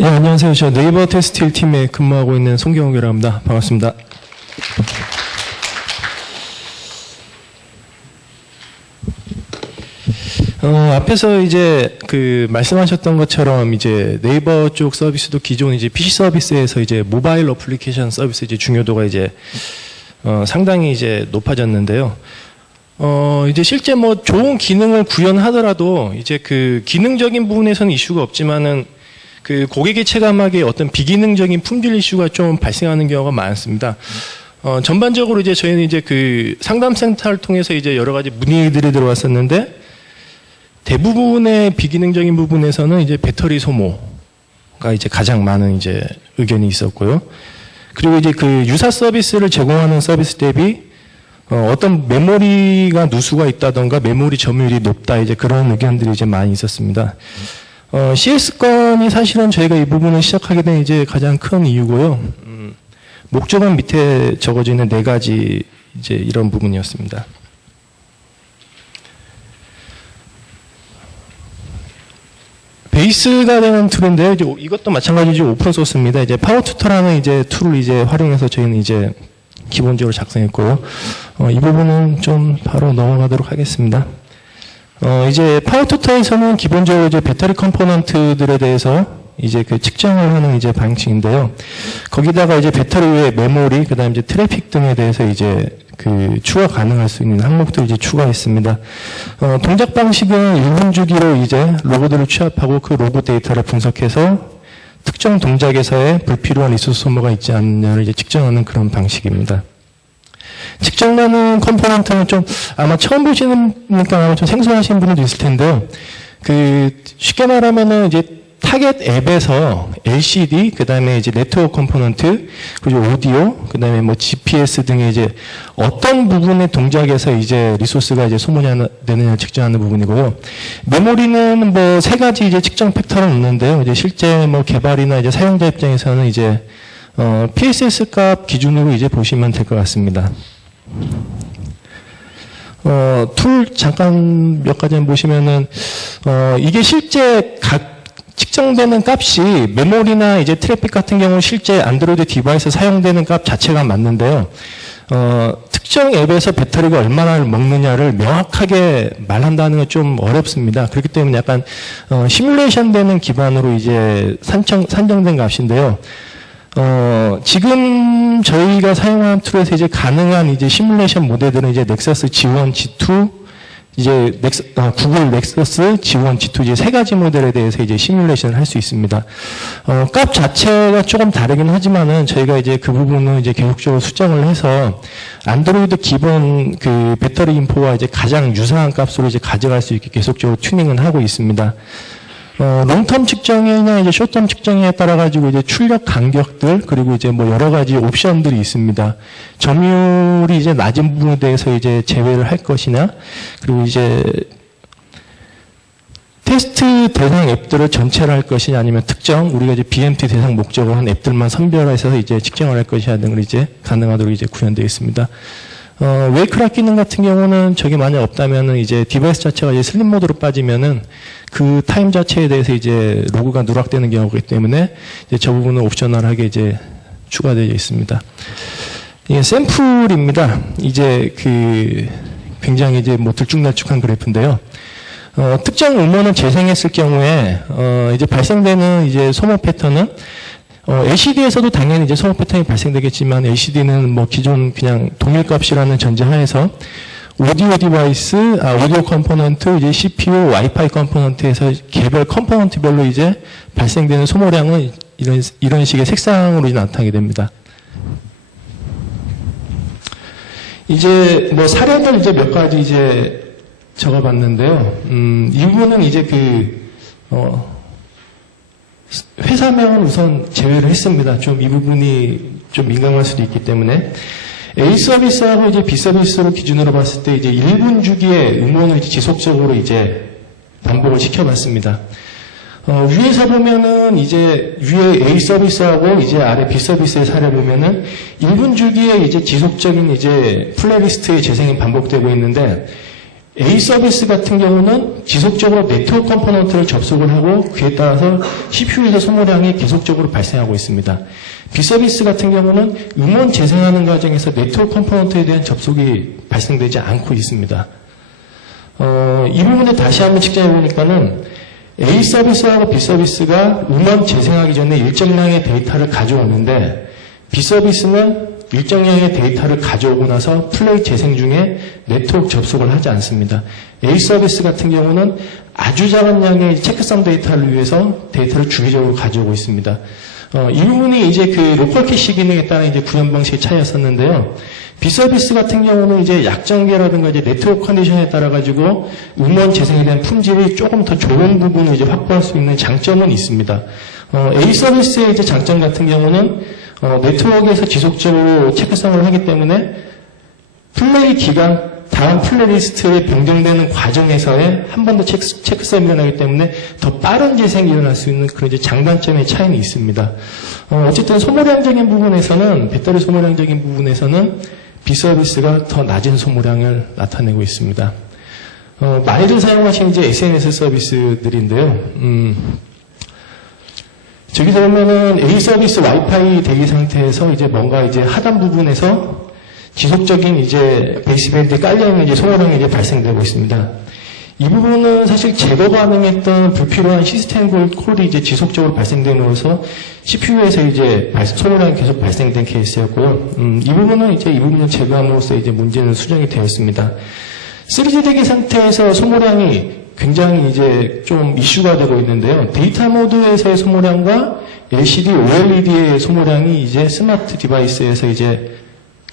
예, 안녕하세요. 저 네이버 테스트일 팀에 근무하고 있는 송경욱이라고 합니다. 반갑습니다. 앞에서 이제 말씀하셨던 것처럼 이제 네이버 쪽 서비스도 기존 이제 PC 서비스에서 이제 모바일 어플리케이션 서비스 이제 중요도가 이제 상당히 이제 높아졌는데요. 이제 실제 뭐 좋은 기능을 구현하더라도 이제 그 기능적인 부분에서는 이슈가 없지만은 그 고객의 체감하기에 어떤 비기능적인 품질 이슈가 좀 발생하는 경우가 많습니다. 전반적으로 이제 저희는 이제 그 상담센터를 통해서 이제 여러 가지 문의들이 들어왔었는데 대부분의 비기능적인 부분에서는 이제 배터리 소모가 이제 가장 많은 이제 의견이 있었고요. 그리고 이제 그 유사 서비스를 제공하는 서비스 대비 어떤 메모리가 누수가 있다던가 메모리 점유율이 높다 이제 그런 의견들이 이제 많이 있었습니다. CS 건이 사실은 저희가 이 부분을 시작하게 된 이제 가장 큰 이유고요. 목적은 밑에 적어져 있는 4가지 이제 이런 부분이었습니다. 베이스가 되는 툴인데요. 이제 이것도 마찬가지로 오픈 소스입니다. 이제 파워투터라는 이제 툴을 이제 활용해서 저희는 이제 기본적으로 작성했고요. 이 부분은 좀 바로 넘어가도록 하겠습니다. 이제 파워투터에서는 기본적으로 이제 배터리 컴포넌트들에 대해서 이제 그 측정을 하는 이제 방식인데요. 거기다가 이제 배터리 외에 메모리, 그 다음 이제 트래픽 등에 대해서 이제 그 추가 가능할 수 있는 항목들을 이제 추가했습니다. 동작 방식은 1분 주기로 이제 로고들을 취합하고 그 로고 데이터를 분석해서 특정 동작에서의 불필요한 리소스 소모가 있지 않느냐를 이제 측정하는 그런 방식입니다. 측정하는 컴포넌트는 좀 아마 처음 보시니까 아마 좀 생소하신 분들도 있을 텐데요. 그 쉽게 말하면은 이제 타겟 앱에서 LCD, 그 다음에 이제 네트워크 컴포넌트, 그리고 오디오, 그 다음에 뭐 GPS 등의 이제 어떤 부분의 동작에서 이제 리소스가 이제 소모되느냐 측정하는 부분이고요. 메모리는 뭐 3가지 이제 측정 팩터는 있는데요. 이제 실제 뭐 개발이나 이제 사용자 입장에서는 이제 PSS 값 기준으로 이제 보시면 될 것 같습니다. 툴 잠깐 몇 가지 보시면은 이게 실제 각 측정되는 값이 메모리나 이제 트래픽 같은 경우 실제 안드로이드 디바이스 사용되는 값 자체가 맞는데요. 특정 앱에서 배터리가 얼마나 먹느냐를 명확하게 말한다는 건 좀 어렵습니다. 그렇기 때문에 약간 시뮬레이션 되는 기반으로 이제 산정된 값인데요. 지금 저희가 사용하는 툴에서 이제 가능한 이제 시뮬레이션 모델들은 이제 넥서스 G1, G2, 이제 구글 넥서스 G1, G2 이제 3가지 모델에 대해서 이제 시뮬레이션을 할 수 있습니다. 값 자체가 조금 다르긴 하지만은 저희가 이제 그 부분은 이제 계속적으로 수정을 해서 안드로이드 기본 그 배터리 인포와 이제 가장 유사한 값으로 이제 가져갈 수 있게 계속적으로 튜닝은 하고 있습니다. 롱텀 측정이나 이제 숏텀 측정에 따라 가지고 이제 출력 간격들 그리고 이제 뭐 여러 가지 옵션들이 있습니다. 점유율이 이제 낮은 부분에 대해서 이제 제외를 할 것이나 그리고 이제 테스트 대상 앱들을 전체를 할 것이냐 아니면 특정 우리가 이제 BMT 대상 목적으로 한 앱들만 선별해서 이제 측정을 할 것이냐 등을 이제 가능하도록 이제 구현되어 있습니다. 웨이크락 기능 같은 경우는 저게 만약 없다면은 이제 디바이스 자체가 이제 슬립 모드로 빠지면은 그 타임 자체에 대해서 이제 로그가 누락되는 경우가 있기 때문에 이제 저 부분은 옵셔널하게 이제 추가되어 있습니다. 이게 샘플입니다. 이제 그 굉장히 이제 뭐 들쭉날쭉한 그래프인데요. 특정 음원을 재생했을 경우에 이제 발생되는 이제 소모 패턴은 LCD에서도 당연히 이제 소모 패턴이 발생되겠지만 LCD는 뭐 기존 그냥 동일값이라는 전제하에서 오디오 디바이스, 오디오 컴포넌트, 이제 CPU, 와이파이 컴포넌트에서 개별 컴포넌트별로 이제 발생되는 소모량은 이런 식의 색상으로 이제 나타나게 됩니다. 이제 뭐 사례들 이제 몇 가지 이제 적어봤는데요. 이 부분은 이제 회사명은 우선 제외를 했습니다. 좀 이 부분이 좀 민감할 수도 있기 때문에. A 서비스하고 이제 B 서비스로 기준으로 봤을 때 이제 1분 주기의 음원을 이제 지속적으로 이제 반복을 시켜봤습니다. 위에서 보면은 이제 위에 A 서비스하고 이제 아래 B 서비스의 사례 보면은 1분 주기에 이제 지속적인 이제 플레이리스트의 재생이 반복되고 있는데 A 서비스 같은 경우는 지속적으로 네트워크 컴포넌트를 접속을 하고 그에 따라서 CPU에서 소모량이 계속적으로 발생하고 있습니다. B 서비스 같은 경우는 음원 재생하는 과정에서 네트워크 컴포넌트에 대한 접속이 발생되지 않고 있습니다. 이 부분에 다시 한번 측정해 보니까는 A 서비스하고 B 서비스가 음원 재생하기 전에 일정량의 데이터를 가져오는데 B 서비스는 일정량의 데이터를 가져오고 나서 플레이 재생 중에 네트워크 접속을 하지 않습니다. A 서비스 같은 경우는 아주 작은 양의 체크성 데이터를 위해서 데이터를 주기적으로 가져오고 있습니다. 이 부분이 이제 그 로컬 캐시 기능에 따른 이제 구현 방식의 차이였었는데요. B 서비스 같은 경우는 이제 약정계라든가 이제 네트워크 컨디션에 따라 가지고 음원 재생에 대한 품질이 조금 더 좋은 부분을 이제 확보할 수 있는 장점은 있습니다. A 서비스의 이제 장점 같은 경우는 네트워크에서 지속적으로 체크성을 하기 때문에 플레이 기간, 다음 플레이리스트에 변경되는 과정에서의 한 번 더 체크성이 일어나기 때문에 더 빠른 재생이 일어날 수 있는 그런 이제 장단점의 차이는 있습니다. 어쨌든 소모량적인 부분에서는, 배터리 소모량적인 부분에서는 B 서비스가 더 낮은 소모량을 나타내고 있습니다. 많이들 사용하시는 이제 SNS 서비스들인데요. 저기서 보면은 A 서비스 와이파이 대기 상태에서 이제 뭔가 이제 하단 부분에서 지속적인 이제 베이스밴드에 깔려있는 이제 소모량이 이제 발생되고 있습니다. 이 부분은 사실 제거 가능했던 불필요한 시스템 콜이 이제 지속적으로 발생됨으로써 CPU에서 이제 소모량이 계속 발생된 케이스였고요. 이 부분은 제거함으로써 이제 문제는 수정이 되었습니다. 3G 대기 상태에서 소모량이 굉장히 이제 좀 이슈가 되고 있는데요. 데이터 모드에서의 소모량과 LCD, OLED의 소모량이 이제 스마트 디바이스에서 이제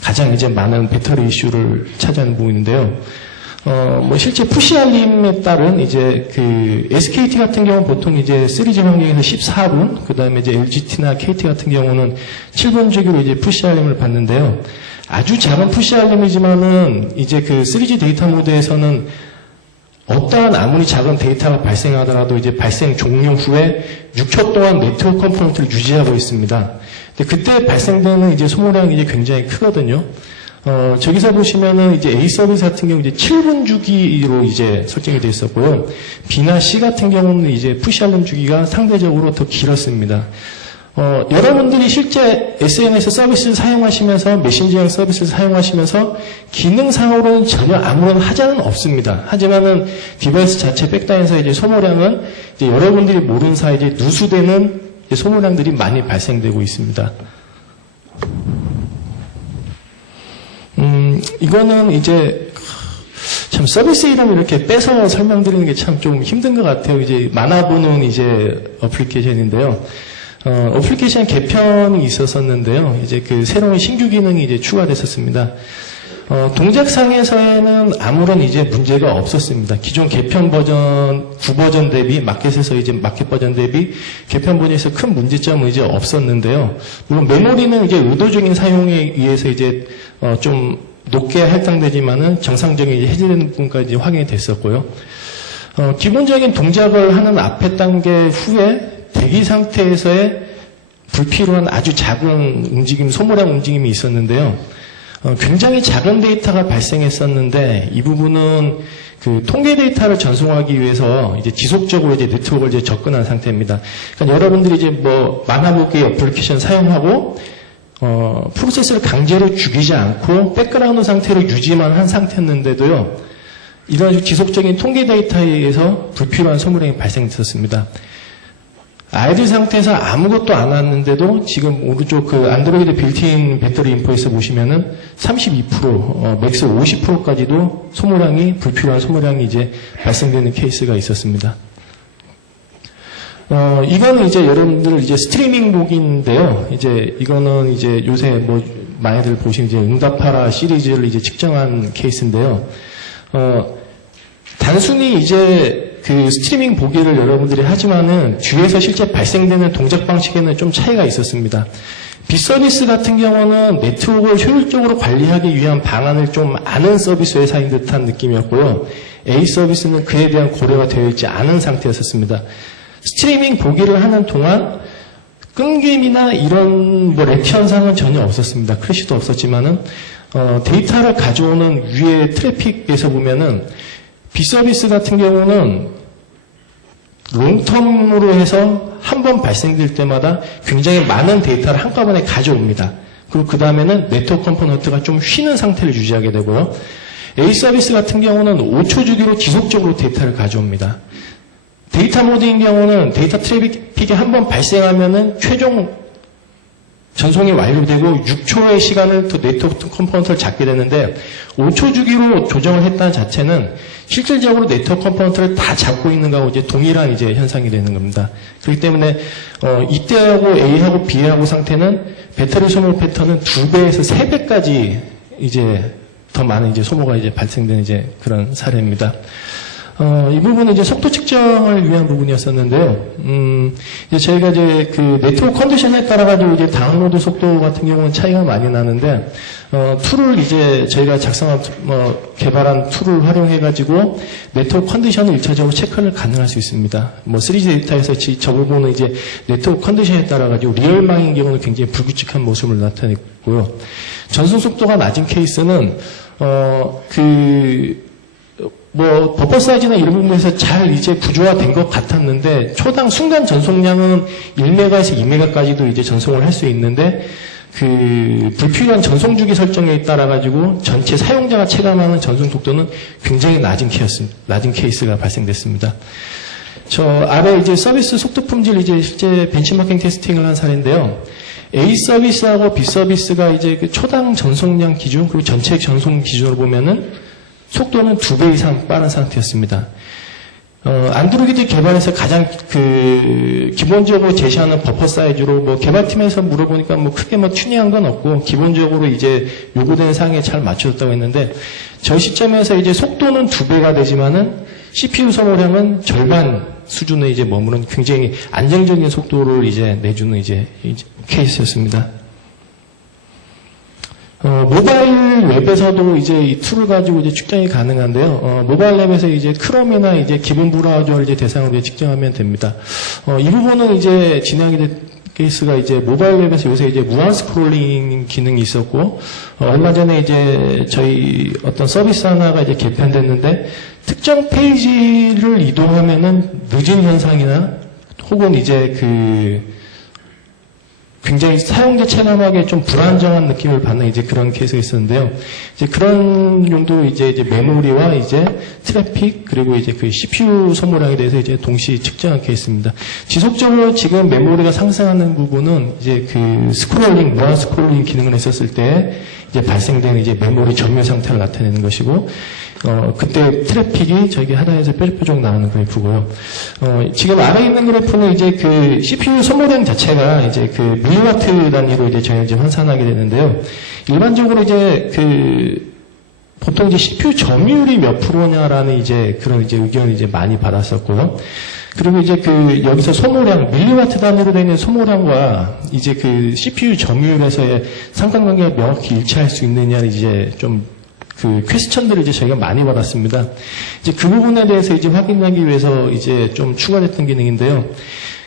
가장 이제 많은 배터리 이슈를 차지하는 부분인데요. 실제 푸시 알림에 따른 이제 그 SKT 같은 경우는 보통 이제 3G 환경에서 14분, 그 다음에 이제 LGT나 KT 같은 경우는 7분 주기로 이제 푸시 알림을 받는데요. 아주 작은 푸시 알림이지만은 이제 그 3G 데이터 모드에서는 어떠한 아무리 작은 데이터가 발생하더라도 이제 발생 종료 후에 6초 동안 네트워크 컴포넌트를 유지하고 있습니다. 근데 그때 발생되는 이제 소모량이 이제 굉장히 크거든요. 저기서 보시면은 이제 A 서비스 같은 경우 이제 7분 주기로 이제 설정이 되어 있었고요. B나 C 같은 경우는 이제 푸시 알림 주기가 상대적으로 더 길었습니다. 여러분들이 실제 SNS 서비스를 사용하시면서 메신저형 서비스를 사용하시면서 기능상으로는 전혀 아무런 하자는 없습니다. 하지만은 디바이스 자체 백단에서 이제 소모량은 이제 여러분들이 모르는 사이에 이제 누수되는 이제 소모량들이 많이 발생되고 있습니다. 이거는 이제 참 서비스 이름 이렇게 빼서 설명드리는 게 참 좀 힘든 것 같아요. 이제 만화보는 이제 어플리케이션인데요. 어플리케이션 개편이 있었었는데요. 이제 그 새로운 신규 기능이 이제 추가됐었습니다. 동작상에서는 아무런 이제 문제가 없었습니다. 기존 개편 버전 9버전 대비 마켓에서 이제 마켓 버전 대비 개편 버전에서 큰 문제점은 이제 없었는데요. 물론 메모리는 이제 의도적인 사용에 의해서 이제 좀 높게 할당되지만은 정상적인 이제 해제되는 부분까지 확인이 됐었고요. 기본적인 동작을 하는 앞에 단계 후에 대기 상태에서의 불필요한 아주 작은 움직임, 소모량 움직임이 있었는데요. 굉장히 작은 데이터가 발생했었는데 이 부분은 그 통계 데이터를 전송하기 위해서 이제 지속적으로 이제 네트워크를 이제 접근한 상태입니다. 그러니까 여러분들이 이제 뭐 만화보기 어플리케이션 사용하고 프로세스를 강제로 죽이지 않고 백그라운드 상태로 유지만 한 상태였는데도요. 이런 지속적인 통계 데이터에 의해서 불필요한 소모량이 발생했었습니다. 아이들 상태에서 아무것도 안 왔는데도 지금 오른쪽 그 안드로이드 빌트인 배터리 인포에서 보시면은 32%, 맥스 50%까지도 소모량이, 불필요한 소모량이 이제 발생되는 케이스가 있었습니다. 이거는 이제 여러분들 이제 스트리밍 보기인데요. 이제 이거는 이제 요새 뭐 많이들 보시는 이제 응답하라 시리즈를 이제 측정한 케이스인데요. 단순히 이제 그 스트리밍 보기를 여러분들이 하지만은 뒤에서 실제 발생되는 동작 방식에는 좀 차이가 있었습니다. B 서비스 같은 경우는 네트워크를 효율적으로 관리하기 위한 방안을 좀 아는 서비스 회사인 듯한 느낌이었고요. A 서비스는 그에 대한 고려가 되어 있지 않은 상태였었습니다. 스트리밍 보기를 하는 동안 끊김이나 이런 뭐 렉 현상은 전혀 없었습니다. 크래시도 없었지만은 데이터를 가져오는 위의 트래픽에서 보면은 빗서비스 같은 경우는 롱텀으로 해서 한 번 발생될 때마다 굉장히 많은 데이터를 한꺼번에 가져옵니다. 그리고 그 다음에는 네트워크 컴포넌트가 좀 쉬는 상태를 유지하게 되고요. A 서비스 같은 경우는 5초 주기로 지속적으로 데이터를 가져옵니다. 데이터 모드인 경우는 데이터 트래픽이 한 번 발생하면은 최종 전송이 완료되고 6초의 시간을 또 네트워크 컴포넌트를 잡게 되는데 5초 주기로 조정을 했다는 자체는 실질적으로 네트워크 컴포넌트를 다 잡고 있는 거하고 이제 동일한 이제 현상이 되는 겁니다. 그렇기 때문에 이때하고 A하고 B하고 상태는 배터리 소모 패턴은 2배에서 3배까지 이제 더 많은 이제 소모가 이제 발생되는 이제 그런 사례입니다. 이 부분은 이제 속도 측정을 위한 부분이었었는데요. 이제 저희가 이제 그 네트워크 컨디션에 따라 가지고 이제 다운로드 속도 같은 경우는 차이가 많이 나는데, 툴을 이제 저희가 개발한 툴을 활용해 가지고 네트워크 컨디션을 1차적으로 체크를 가능할 수 있습니다. 3D 데이터에서 저 부분은 이제 네트워크 컨디션에 따라 가지고 리얼망인 경우는 굉장히 불규칙한 모습을 나타냈고요. 전송 속도가 낮은 케이스는, 버퍼 사이즈나 이런 부분에서 잘 이제 구조화된 것 같았는데, 초당 순간 전송량은 1메가에서 2메가까지도 이제 전송을 할 수 있는데, 불필요한 전송 주기 설정에 따라가지고 전체 사용자가 체감하는 전송 속도는 굉장히 낮은 케이스가 발생됐습니다. 저 아래 이제 서비스 속도 품질 이제 실제 벤치마킹 테스팅을 한 사례인데요. A 서비스하고 B 서비스가 이제 그 초당 전송량 기준, 그리고 전체 전송 기준으로 보면은 속도는 2배 이상 빠른 상태였습니다. 안드로이드 개발에서 가장 기본적으로 제시하는 버퍼 사이즈로 개발팀에서 물어보니까 크게 튜닝한 건 없고 기본적으로 이제 요구되는 사항에 잘 맞춰졌다고 했는데 저희 시점에서 이제 속도는 2배가 되지만은 CPU 소모량은 절반 수준에 이제 머무는 굉장히 안정적인 속도를 이제 내주는 이제 케이스였습니다. 모바일 웹에서도 이제 이 툴을 가지고 이제 측정이 가능한데요. 모바일 웹에서 이제 크롬이나 이제 기본 브라우저를 이제 대상으로 이제 측정하면 됩니다. 이 부분은 이제 진행하게 된 케이스가 이제 모바일 웹에서 요새 이제 무한 스크롤링 기능이 있었고, 얼마 전에 이제 저희 어떤 서비스 하나가 이제 개편됐는데, 특정 페이지를 이동하면은 늦은 현상이나 혹은 이제 굉장히 사용자 체감하기에 좀 불안정한 느낌을 받는 이제 그런 케이스가 있었는데요. 이제 그런 용도로 이제 메모리와 이제 트래픽 그리고 이제 CPU 소모량에 대해서 이제 동시 측정한 케이스입니다. 지속적으로 지금 메모리가 상승하는 부분은 이제 스크롤링, 무한 스크롤링 기능을 했었을 때 이제 발생되는 이제 메모리 점유 상태를 나타내는 것이고, 그때 트래픽이 저기 하단에서 뾰족뾰족 나오는 그래프고요. 지금 아래에 있는 그래프는 이제 CPU 소모량 자체가 이제 밀리와트 단위로 이제 저희가 이제 환산하게 되는데요. 일반적으로 이제 보통 이제 CPU 점유율이 몇 프로냐라는 이제 그런 이제 의견을 이제 많이 받았었고요. 그리고 이제 여기서 소모량, 밀리와트 단위로 되는 소모량과 이제 CPU 점유율에서의 상관관계가 명확히 일치할 수 있느냐 이제 좀 퀘스천들을 이제 저희가 많이 받았습니다. 이제 그 부분에 대해서 이제 확인하기 위해서 이제 좀 추가됐던 기능인데요.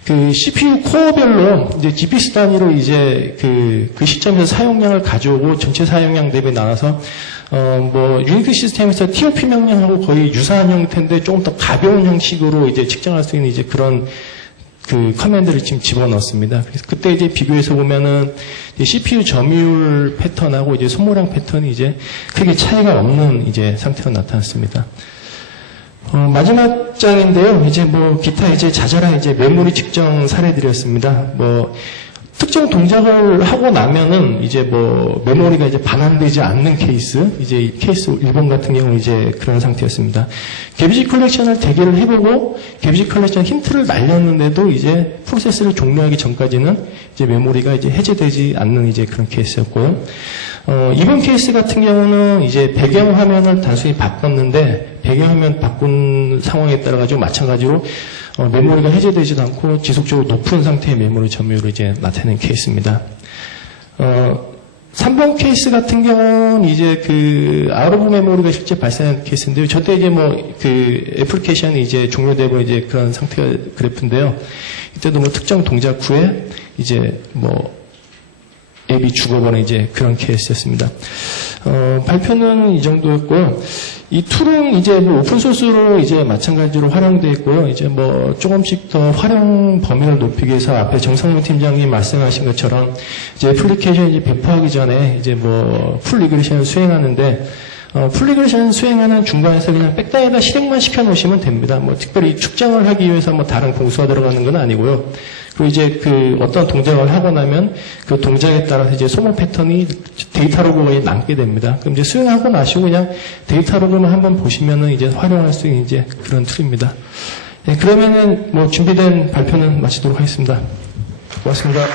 CPU 코어별로 이제 GPS 단위로 이제 그 시점에서 사용량을 가져오고 전체 사용량 대비 나눠서 유닉스 시스템에서 TOP 명령하고 거의 유사한 형태인데 조금 더 가벼운 형식으로 이제 측정할 수 있는 이제 그런 커맨드를 지금 집어넣었습니다. 그래서 그때 이제 비교해서 보면은 CPU 점유율 패턴하고 이제 소모량 패턴이 이제 크게 차이가 없는 이제 상태로 나타났습니다. 마지막 장인데요. 이제 기타 이제 자잘한 이제 메모리 측정 사례들이었습니다. 특정 동작을 하고 나면은 이제 메모리가 이제 반환되지 않는 케이스, 이제 케이스 1번 같은 경우 이제 그런 상태였습니다. 개비지 컬렉션을 대기를 해보고 개비지 컬렉션 힌트를 날렸는데도 이제 프로세스를 종료하기 전까지는 이제 메모리가 이제 해제되지 않는 이제 그런 케이스였고요. 이번 케이스 같은 경우는 이제 배경화면을 단순히 바꿨는데 배경화면 바꾼 상황에 따라 가지고 마찬가지로 메모리가 해제되지도 않고 지속적으로 높은 상태의 메모리 점유율을 이제 나타낸 케이스입니다. 3번 케이스 같은 경우는 이제 아웃 오브 메모리가 실제 발생한 케이스인데요. 저때 이제 애플리케이션이 이제 종료되고 이제 그런 상태가 그래프인데요. 이때도 특정 동작 후에 이제 앱이 죽어버린 이제 그런 케이스였습니다. 발표는 이 정도였고요. 이 툴은 이제 뭐 오픈소스로 이제 마찬가지로 활용되어 있고요. 이제 뭐 조금씩 더 활용 범위를 높이기 위해서 앞에 정상문 팀장님 말씀하신 것처럼 이제 애플리케이션 이제 배포하기 전에 이제 뭐 풀 리그레션을 수행하는데 풀 리그레션 수행하는 중간에서 그냥 백다이다 실행만 시켜 놓으시면 됩니다. 뭐 특별히 축적을 하기 위해서 뭐 다른 공수가 들어가는 건 아니고요. 그리고 이제 그 어떤 동작을 하고 나면 그 동작에 따라서 이제 소모 패턴이 데이터 로그에 남게 됩니다. 그럼 이제 수행하고 나시고 그냥 데이터 로그만 한번 보시면은 이제 활용할 수 있는 이제 그런 툴입니다. 네, 그러면은 뭐 준비된 발표는 마치도록 하겠습니다. 고맙습니다.